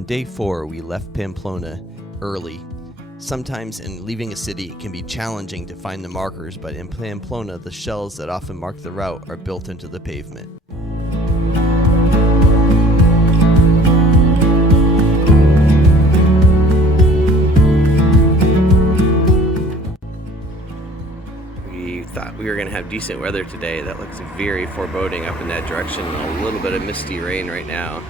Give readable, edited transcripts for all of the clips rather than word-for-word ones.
On day 4, we left Pamplona early. Sometimes in leaving a city, it can be challenging to find the markers, but in Pamplona, the shells that often mark the route are built into the pavement. We thought we were going to have decent weather today. That looks very foreboding up in that direction. A little bit of misty rain right now.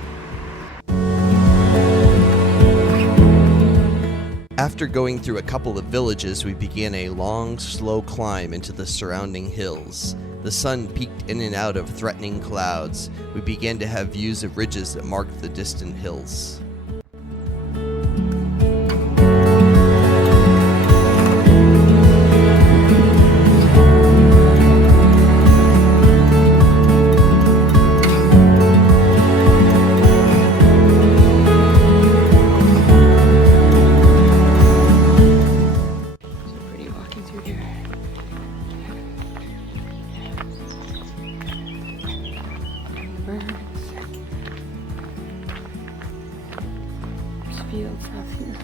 After going through a couple of villages, we began a long, slow climb into the surrounding hills. The sun peeked in and out of threatening clouds. We began to have views of ridges that marked the distant hills. Fields out here.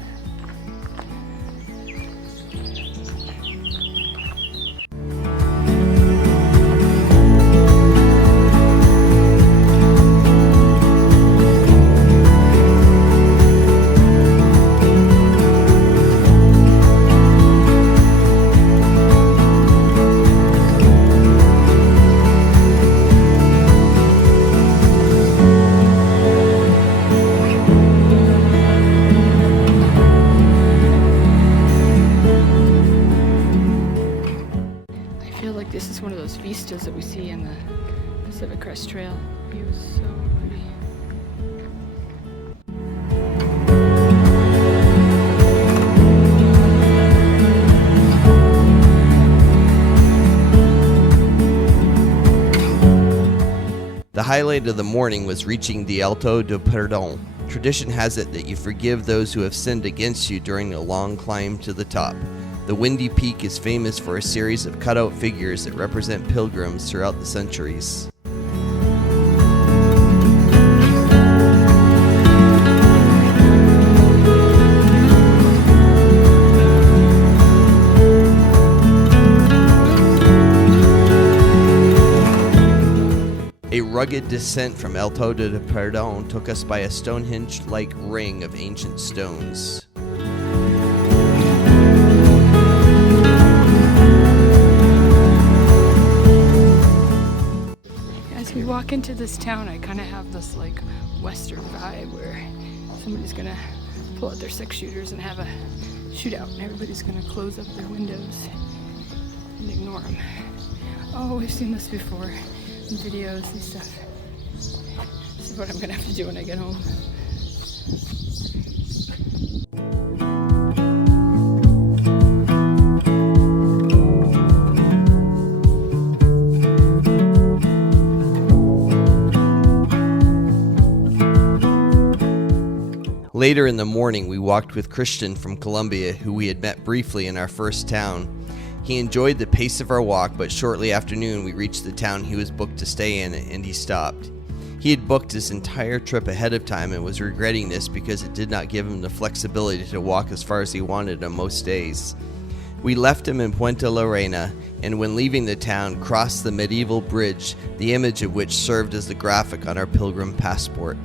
This is one of those vistas that we see in the Pacific Crest Trail. It was so pretty. The highlight of the morning was reaching the Alto del Perdon. Tradition has it that you forgive those who have sinned against you during a long climb to the top. The windy peak is famous for a series of cutout figures that represent pilgrims throughout the centuries. A rugged descent from Alto del Perdon took us by a Stonehenge-like ring of ancient stones. As we walk into this town, I kind of have this like Western vibe where somebody's gonna pull out their 6-shooters and have a shootout, and everybody's gonna close up their windows and ignore them. Oh, we've seen this before in videos and stuff. This is what I'm gonna have to do when I get home. Later in the morning, we walked with Christian from Colombia, who we had met briefly in our first town. He enjoyed the pace of our walk, but shortly after noon, we reached the town he was booked to stay in, and he stopped. He had booked his entire trip ahead of time and was regretting this because it did not give him the flexibility to walk as far as he wanted on most days. We left him in Puente la Reina, and when leaving the town, crossed the medieval bridge, the image of which served as the graphic on our pilgrim passport.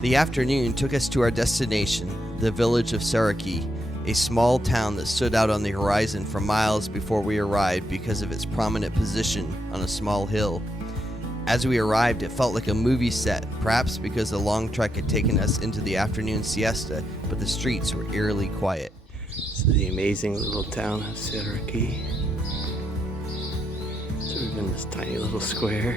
The afternoon took us to our destination, the village of Cirauqui, a small town that stood out on the horizon for miles before we arrived because of its prominent position on a small hill. As we arrived, it felt like a movie set, perhaps because the long trek had taken us into the afternoon siesta, but the streets were eerily quiet. This is the amazing little town of Cirauqui. So we're in this tiny little square.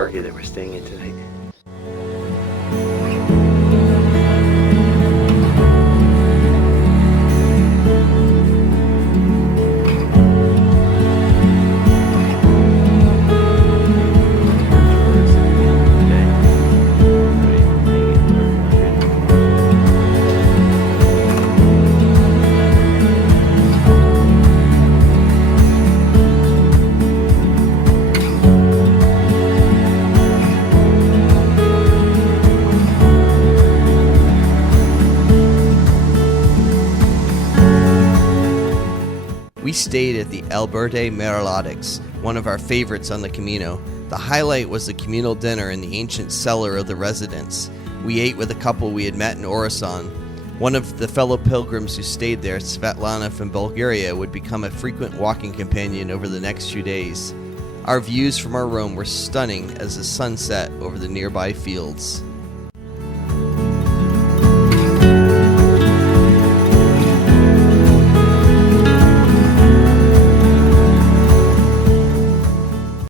albergue that we're staying in tonight. We stayed at the Albergue Merladix, one of our favorites on the Camino. The highlight was the communal dinner in the ancient cellar of the residence. We ate with a couple we had met in Orison. One of the fellow pilgrims who stayed there, Svetlana from Bulgaria, would become a frequent walking companion over the next few days. Our views from our room were stunning as the sun set over the nearby fields.